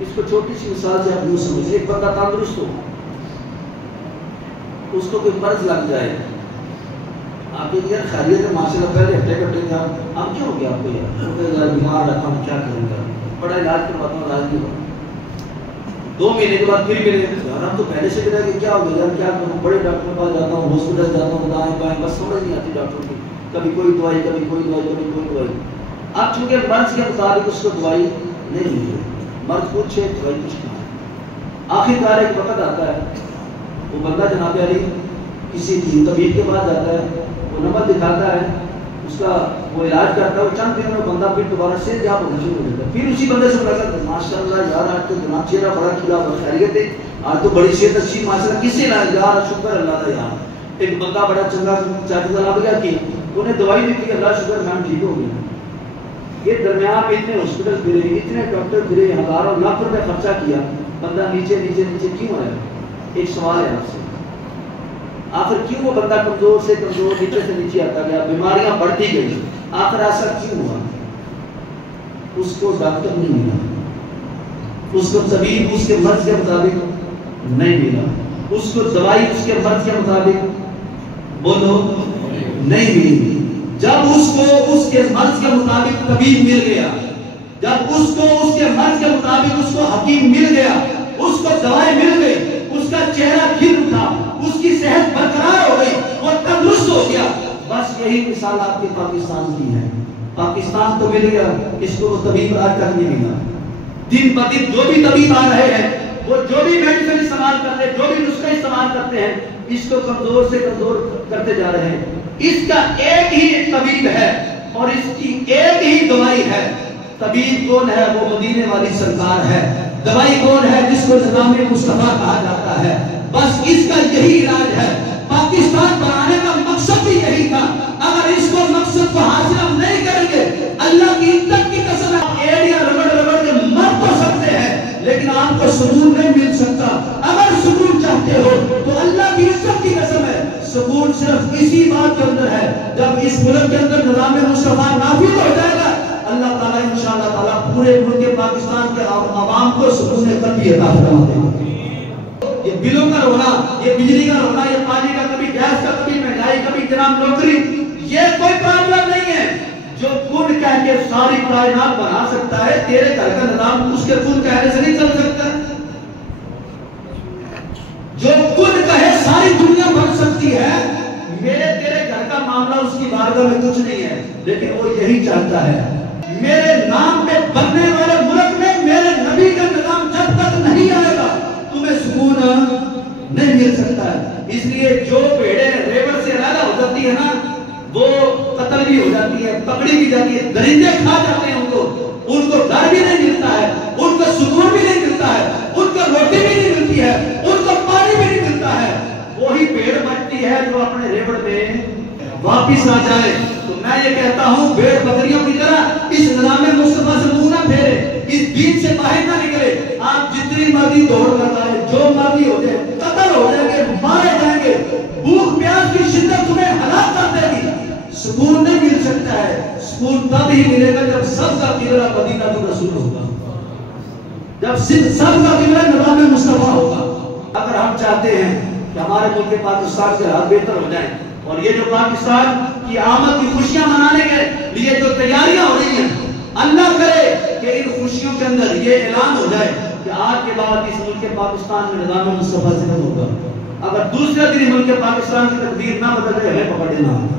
اس کو چھوٹی سی مثال سے آپ یوں سمجھیں، ایک بندہ تندرست ہو، اس کو کوئی مرض لگ جائے، آپ کے یار خیریت ہے ماشاء اللہ، پہلے ہفتے کٹے گا، اب کیا ہو گیا آپ کو یار؟ وہ کہے گا بیمار رہتا ہوں، کیا کروں گا، بڑا علاج کرواتا ہوں، علاج نہیں ہوا، 2 مہینے کے بعد پھر ملے یار ہم تو پہلے سے کہہ رہے کہ کیا ہو گیا یار، کیا کروں، بڑے ڈاکٹر کے پاس جاتا ہوں، ہاسپٹل جاتا ہوں، دائیں بائیں، بس سمجھ نہیں آتی ڈاکٹر کی، کبھی کوئی دوائی، کبھی کوئی دوائی، کبھی کوئی دوائی۔ اب چونکہ مرض کے مطابق اس کو دوائی نہیں ملی، مرض پوچھے دوائی کچھ کھائے، آخر کار ایک وقت آتا ہے وہ بندہ جناب علی کسی طبیب کے پاس جاتا ہے، وہ نمبر دکھاتا ہے، اس کا وہ علاج کرتا ہے، وہ چند دنوں میں بندہ پھر دوبارہ سے جاب ہونا شروع ہو جاتا ہے، پھر اسی بندے سے ملاقات ہے، ماشاء اللہ یار آج تو جناب چہرہ بڑا کھلا ہوا، خیریت ہے، آج تو بڑی صحت اچھی ماشاء اللہ، کس سے علاج یار شکر اللہ کا یار، ایک بندہ بڑا چنگا چاہتا تھا لگ گیا کہ انہیں دوائی دی تھی، اللہ شکر میں ٹھیک ہو گیا۔ یہ درمیان میں اتنے ہاسپٹل پھرے، اتنے ڈاکٹر پھرے، ہزاروں لاکھ روپے خرچہ کیا، بندہ نیچے نیچے نیچے کیوں آیا؟ ایک سوال ہے آپ سے، آخر کیوں وہ بندہ کمزور سے کمزور نیچے سے نیچے آتا گیا، بیماریاں بڑھتی گئی، آخر ایسا کیوں ہوا؟ اس کو ڈاکٹر نہیں ملا، اس کو طبیب اس کے مرض کے مطابق نہیں ملا، اس کو دوائی اس کے مرض کے مطابق بولو نہیں ملی۔ جب اس کو اس کے مرض کے مطابق طبیب مل گیا، جب اس کو اس کے مرض کے مطابق اس کو حکیم مل گیا، اس کو دوائی مل گئی، اس کا چہرہ کھل اٹھا، اس کی صحت برقرار ہو گئی، وہ تندرست ہو گیا۔ بس یہی مثال آپ کے پاکستان کی ہے، پاکستان تو مل گیا، اس کو وہ طبیب آج تک نہیں ملا۔ دن بدن جو بھی طبیب آ رہے ہیں، وہ جو بھی میڈیسن استعمال کرتے ہیں، جو بھی نسخے استعمال کرتے ہیں، اس کو کمزور سے کمزور کرتے جا رہے ہیں۔ اس کا ایک ہی طبیب ہے اور اس کی ایک ہی دوائی ہے۔ طبیب کون ہے؟ وہ مدینے والی سرکار ہے۔ دوائی کون ہے؟ جس کو نظام مصطفیٰ کہا جاتا ہے۔ بس اس کا یہی علاج ہے۔ پاکستان بنانے کا مقصد بھی یہی تھا۔ اگر اس کو مقصد کو حاصل ہم نہیں کریں گے، اللہ کی عزت کی قسم ہے، ایڑیاں رگڑ رگڑ کے مر تو سکتے ہیں لیکن آپ کو سکون نہیں مل سکتا۔ اگر سکون چاہتے ہو تو اللہ کی عزت کی قسم ہے، سکون صرف اسی بات کے اندر ہے، جب اس ملک کے اندر نظام مصطفیٰ نافذ ہو جائے گا، اللہ تعالیٰ انشاءاللہ تعالیٰ پورے ملک پاکستان کے عوام کو سکون قلبی عطا فرما دے گا۔ یہ بلوں کا رونا، یہ بجلی کا رونا، یہ پانی کا، کبھی گیس کا، کبھی مہنگائی، کبھی جناب نوکری، یہ کوئی پرابلم نہیں ہے۔ جو کن کہہ کے ساری کائنات بنا سکتا ہے، تیرے گھر کا نظام اس کے کن کہنے سے نہیں چل سکتا۔ جو کن کہے ساری دنیا بن سکتی ہے، میرے تیرے گھر کا معاملہ اس کی بارگاہ میں کچھ نہیں ہے، لیکن وہ یہی چاہتا ہے میرے نام پہ بننے والے ملک میں میرے نبی کا نظام جب تک نہیں آئے گا تمہیں سکون نہیں مل سکتا ہے۔ اس لیے جو بھیڑیں ریور سے علیحدہ ہو جاتی ہے نا، وہ قتل بھی ہو جاتی ہے، پکڑی بھی جاتی ہے، درندے کھا جاتے ہیں ان کو گھر بھی نہیں ملتا ہے، ان کو سکون بھی نہیں ملتا ہے، ان کو روٹی بھی نہیں ملتی ہے، ان کو پانی بھی نہیں ملتا ہے۔ وہی بھیڑ بچتی ہے جو اپنے ریوڑ میں واپس آ جائے۔ تو میں یہ کہتا ہوں بھیڑ بکریوں کی طرح اس نظام مصطفیٰ سے منہ نہ پھیرے، اس دین سے باہر نہ نکلے۔ آپ جتنی مرضی دوڑ لگائیں، جو مرضی ہو جائے، قتل ہو جائیں گے، مارے جائیں گے، بھوک پیاس کی شدت تمہیں ہلاک کر دے گی، سکون نہیں مل سکتا ہے۔ سکون تب ہی ملے گا جب سب کا قبلہ مدینہ الرسول ہوگا، جب سب کا قبلہ نظام مصطفیٰ ہوگا۔ اگر ہم چاہتے ہیں کہ ہمارے ملک پاکستان کے حالات بہتر ہو جائیں، اور یہ جو پاکستان کی آمد کی خوشیاں منانے کے لیے جو تیاریاں ہو رہی ہیں، اللہ کرے کہ ان خوشیوں کے اندر یہ اعلان ہو جائے کہ آج کے بعد اس ملک پاکستان میں نظام مصطفیٰ سے ہوگا۔ اگر دوسرے دن ملک پاکستان کی تقدیر نہ بدل جائے، ہمیں پکڑ لینا ہوگا۔